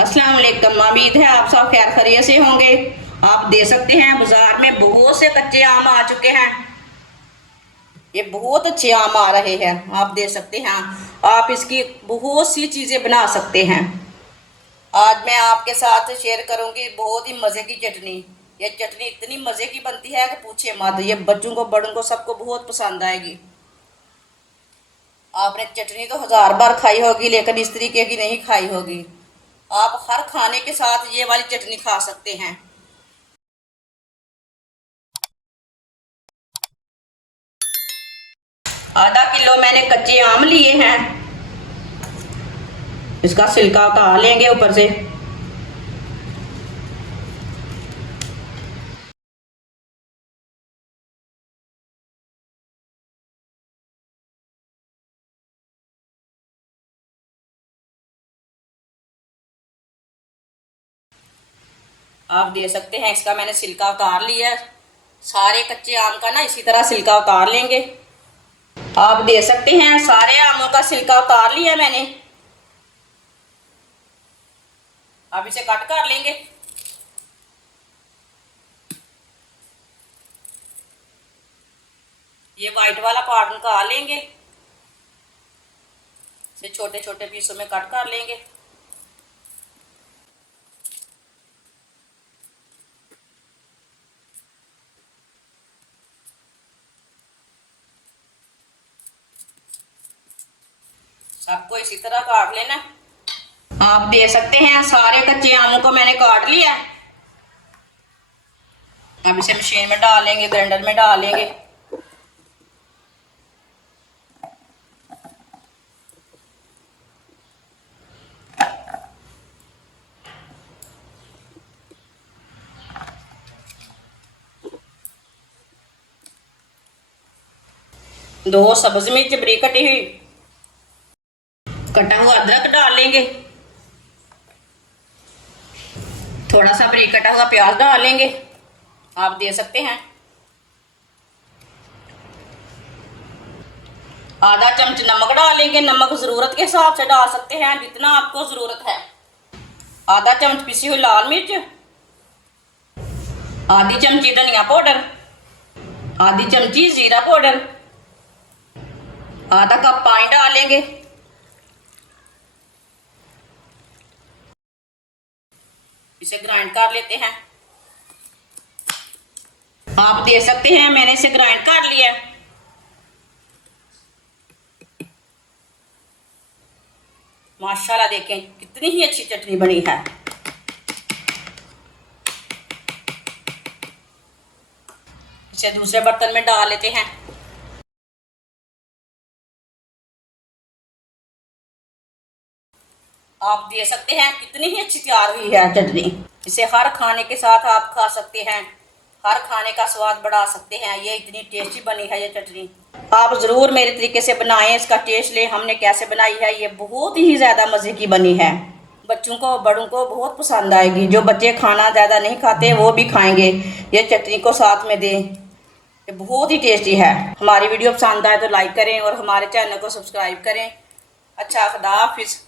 अस्सलाम वालेकुम। उम्मीद है आप सब खैर खैरियत से होंगे। आप देख सकते हैं बाजार में बहुत से कच्चे आम आ चुके हैं। ये बहुत अच्छे आम आ रहे हैं, आप देख सकते हैं। आप इसकी बहुत सी चीज़ें बना सकते हैं। आज मैं आपके साथ शेयर करूंगी बहुत ही मज़े की चटनी। ये चटनी इतनी मज़े की बनती है कि पूछे मत। ये बच्चों को बड़ों को सबको बहुत पसंद आएगी। आपने चटनी तो 1000 बार खाई होगी, लेकिन इस तरीके की नहीं खाई होगी। आप हर खाने के साथ ये वाली चटनी खा सकते हैं। आधा किलो मैंने कच्चे आम लिए हैं। इसका छिलका उतार लेंगे ऊपर से। आप देख सकते हैं इसका मैंने छिलका उतार लिया। सारे कच्चे आम का ना इसी तरह छिलका उतार लेंगे। आप देख सकते हैं सारे आमों का छिलका उतार लिया मैंने। अब इसे कट कर लेंगे। ये वाइट वाला पार्ट निकाल लेंगे। इसे छोटे छोटे पीसों में कट कर लेंगे। सबको इसी तरह काट लेना। आप देख सकते हैं सारे कच्चे आमों को मैंने काट लिया। अब इसे मशीन में डालेंगे, ग्राइंडर में डालेंगे। दो सब्ज मिर्च बारीक कटी हुई, कटा हुआ अदरक डाल लेंगे। थोड़ा सा बारीक कटा हुआ प्याज डाल लेंगे। आप दे सकते हैं। आधा चम्मच नमक डाल लेंगे। नमक जरूरत के हिसाब से डाल सकते हैं, जितना आपको जरूरत है। आधा चम्मच पिसी हुई लाल मिर्च, आधी चमची धनिया पाउडर, आधी चमची जीरा पाउडर, आधा कप पानी डाल लेंगे। इसे ग्राइंड कर लेते हैं। आप देख सकते हैं मैंने इसे ग्राइंड कर लिया। माशाल्लाह देखें कितनी ही अच्छी चटनी बनी है। इसे दूसरे बर्तन में डाल लेते हैं। आप देख सकते हैं कितनी ही अच्छी तैयार हुई है चटनी। इसे हर खाने के साथ आप खा सकते हैं, हर खाने का स्वाद बढ़ा सकते हैं। ये इतनी टेस्टी बनी है ये चटनी। आप ज़रूर मेरे तरीके से बनाएं, इसका टेस्ट लें हमने कैसे बनाई है। ये बहुत ही ज़्यादा मज़े की बनी है। बच्चों को बड़ों को बहुत पसंद आएगी। जो बच्चे खाना ज़्यादा नहीं खाते वो भी खाएंगे। ये चटनी को साथ में दें, ये बहुत ही टेस्टी है। हमारी वीडियो पसंद आए तो लाइक करें और हमारे चैनल को सब्सक्राइब करें। अच्छा, खुदा हाफिज़।